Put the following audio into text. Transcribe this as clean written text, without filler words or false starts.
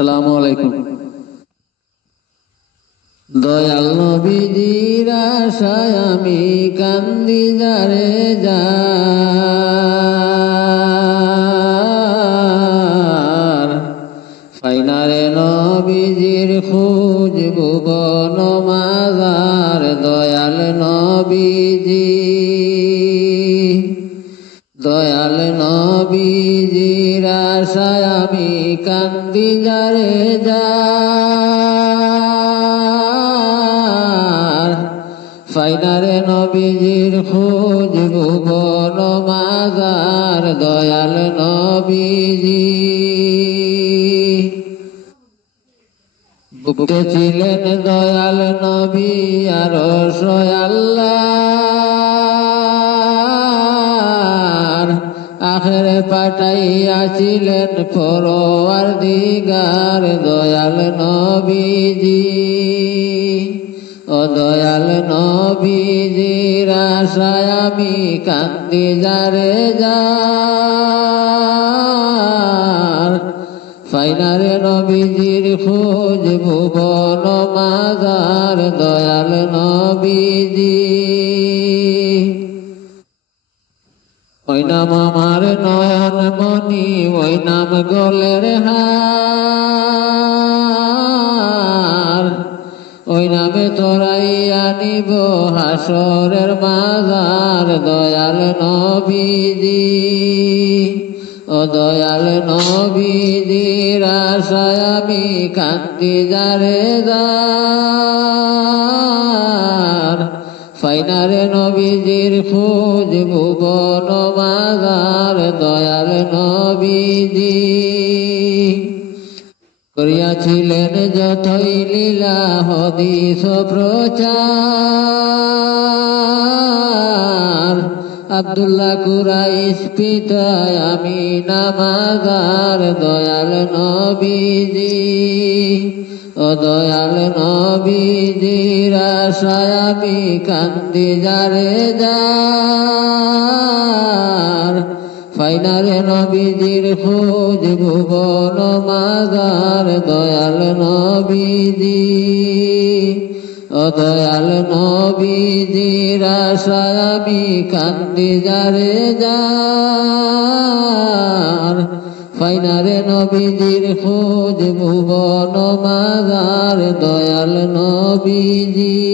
আসসালামু আলাইকুম। দয়াল নবীজির আশায় আমি কান্দি যারে যার, ফাইনারে নবীজির খোঁজ ভুবন মাজার। দয়াল নবীজি, দয়াল নবীজির আশায় আমি কান্দি যারে যার, ফাইনারে নবীজির খোঁজ ভুবন মাজার। দয়াল নবীজি বুকে ছিলেন দয়াল নবী আরশ আল্লাহর, আখেরে পাঠাইয়াছিলেন পরওয়ারদিগার। দয়াল নবীজি, ও দয়াল নবীজির আশায় আমি কান্দি যারে যার, ফাইনারে নবীজির খোঁজ ভুবন মাজার। দয়াল নবীজি, ওই নাম আমার নয়ন মণি, ওই নাম গলের হার, ওই নামে তোরাইয়া নিব হাসরের মাজার। দয়াল নবীজি, ও দয়াল নবীজির আশায় আমি কান্দি যারে যার, ফাইনারে নবীজির খোঁজ ভুবন মাজার। দয়াল নবীজি করিয়াছিলেন যতই লীলা হাদিস প্রচার, আব্দুল্লাহ কুরাইশ পিতায় আমিনা মাজার। দয়াল নবীজি, ও দয়াল নবীজির আশায় আমি কান্দি যারে যার, ফাইনারে নবীজির খোঁজ ভুবন মাজার। দয়াল নবীজি, ও দয়াল নবীজির আশায় আমি কান্দি যারে যার, ফাইনারে নবীজির খোঁজ ভুবন মাজার। দয়াল নবীজি।